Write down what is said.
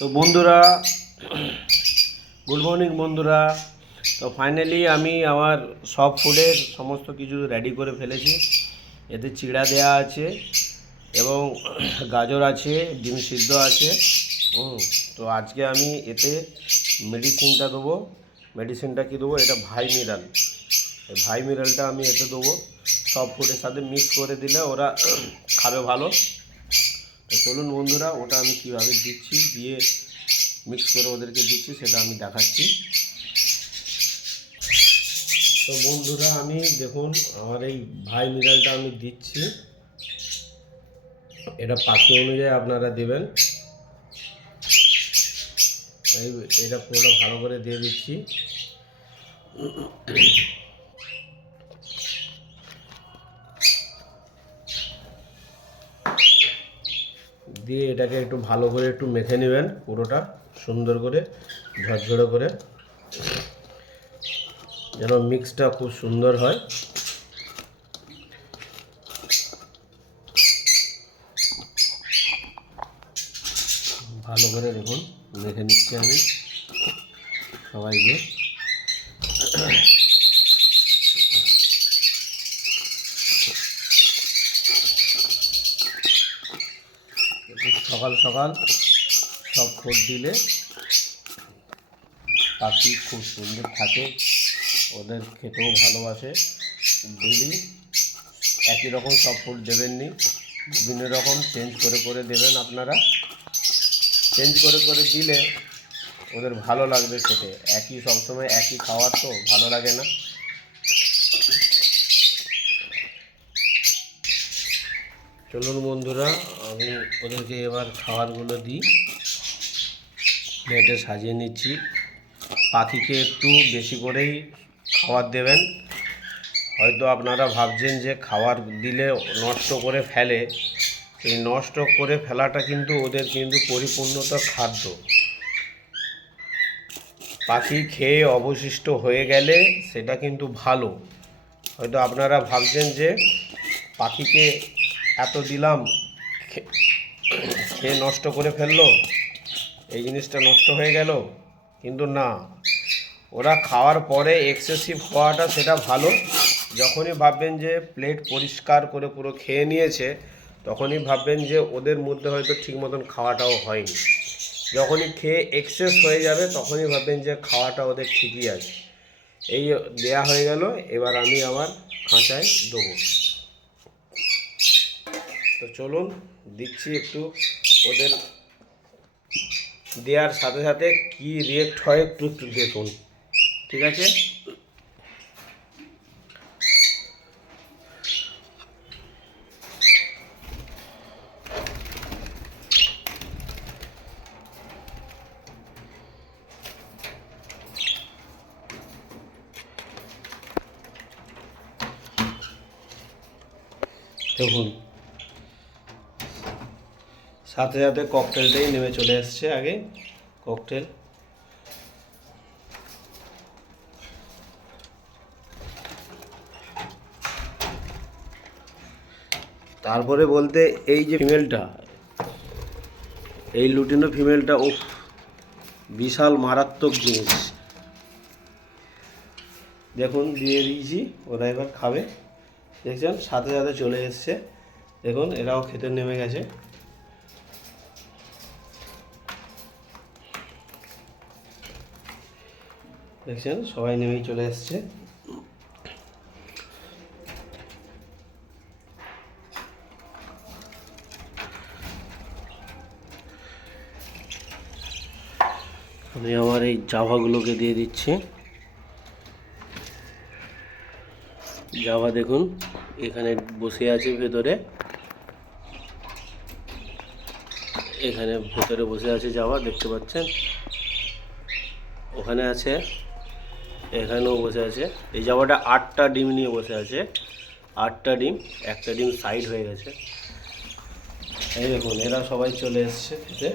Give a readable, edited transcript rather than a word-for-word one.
তো বন্ধুরা, good morning বন্ধুরা। তো ফাইনালি আমি আমার সব ফুডের সমস্ত কিছু রেডি করে ফেলেছি। এতে চিড়া দেয়া আছে এবং গাজর আছে, ডিম সিদ্ধ আছে। তো আজকে আমি এতে মেডিসিনটা দেবো। মেডিসিনটা কী দেবো? এটা ভাই মিরাল। এই ভাই মিরালটা আমি এতে দেবো। সব ফুডের সাথে মিক্স করে দিলে ওরা খাবে ভালো। তো চলুন বন্ধুরা, ওটা আমি কীভাবে দিচ্ছি, দিয়ে মিক্স করে ওদেরকে দিচ্ছি সেটা আমি দেখাচ্ছি। তো বন্ধুরা, আমি দেখুন আমার এই ভাই মিরালটা আমি দিচ্ছি। এটা পাখি অনুযায়ী আপনারা দেবেন। এটা পুরোটা ভালো করে দিয়ে দিচ্ছি। দিয়ে এটাকে একটু ভালো করে একটু মেখে নেবেন, পুরোটা সুন্দর করে ঝরঝরে করে, যেন মিক্সটা খুব সুন্দর হয়। ভালো করে দেখুন মেখে নিচ্ছি আমি সবাইকে। সকাল সকাল সব ফুড দিলে পাখি খুব সুন্দর থাকে, ওদের খেতেও ভালোবাসে। ডেলি একই রকম সব ফুড দেবেননি, বিভিন্ন রকম চেঞ্জ করে করে দেবেন আপনারা। চেঞ্জ করে করে দিলে ওদের ভালো লাগবে খেতে। একই সবসময় একই খাওয়ার তো ভালো লাগে না। চলুন বন্ধুরা, আমি ওদেরকে এবার খাবারগুলো দিই। প্লেটে সাজিয়ে নিচ্ছি। পাখিকে একটু বেশি করেই খাবার দেবেন। হয়তো আপনারা ভাবছেন যে খাবার দিলে নষ্ট করে ফেলে। এই নষ্ট করে ফেলাটা কিন্তু ওদের কিন্তু পরিপূর্ণতা খাদ্য। পাখি খেয়ে অবশিষ্ট হয়ে গেলে সেটা কিন্তু ভালো। হয়তো আপনারা ভাবছেন যে পাখিকে এত দিলাম, খেয়ে নষ্ট করে ফেললো, এই জিনিসটা নষ্ট হয়ে গেল। কিন্তু না, ওরা খাওয়ার পরে এক্সেসিভ হওয়াটা সেটা ভালো। যখনই ভাববেন যে প্লেট পরিষ্কার করে পুরো খেয়ে নিয়েছে, তখনই ভাববেন যে ওদের মধ্যে হয়তো ঠিক মতন খাওয়াটাও হয়নি। যখনই খেয়ে এক্সেস হয়ে যাবে, তখনই ভাববেন যে খাওয়াটা ওদের ঠিকই আছে। এই দেয়া হয়ে গেল, এবার আমি আমার খাঁচায় দেবো। তো চলুন দিচ্ছি একটু। ওদের দেওয়ার সাথে সাথে কি রিয়েক্ট হয় একটু একটু দেখুন, ঠিক আছে? দেখুন সাথে সাথে ককটেলটাই নেমে চলে এসছে। আগে ককটেল, তারপরে বলতে এই যে ফিমেলটা, এই লুটিনো ফিমেলটা, ও বিশাল মারাত্মক জিনিস। দেখুন দিয়ে দিয়েছি, ওরা এবার খাবে। দেখছেন সাথে সাথে চলে এসছে। দেখুন এরাও খেতে নেমে গেছে। দেখছেন সবাই নেমেই চলে এসছে। আমি আমার এই জাভাগুলোকে দিয়ে দিচ্ছি। জাভা দেখুন এখানে বসে আছে ভেতরে, এখানে ভেতরে বসে আছে জাভা, দেখতে পাচ্ছেন। ওখানে আছে, এখানেও বসে আছে। এই জাভাটা 8টা ডিম নিয়ে বসে আছে। 8টা ডিম, একটা ডিম সাইড হয়ে গেছে। এই দেখুন এরা সবাই চলে এসছে খেতে।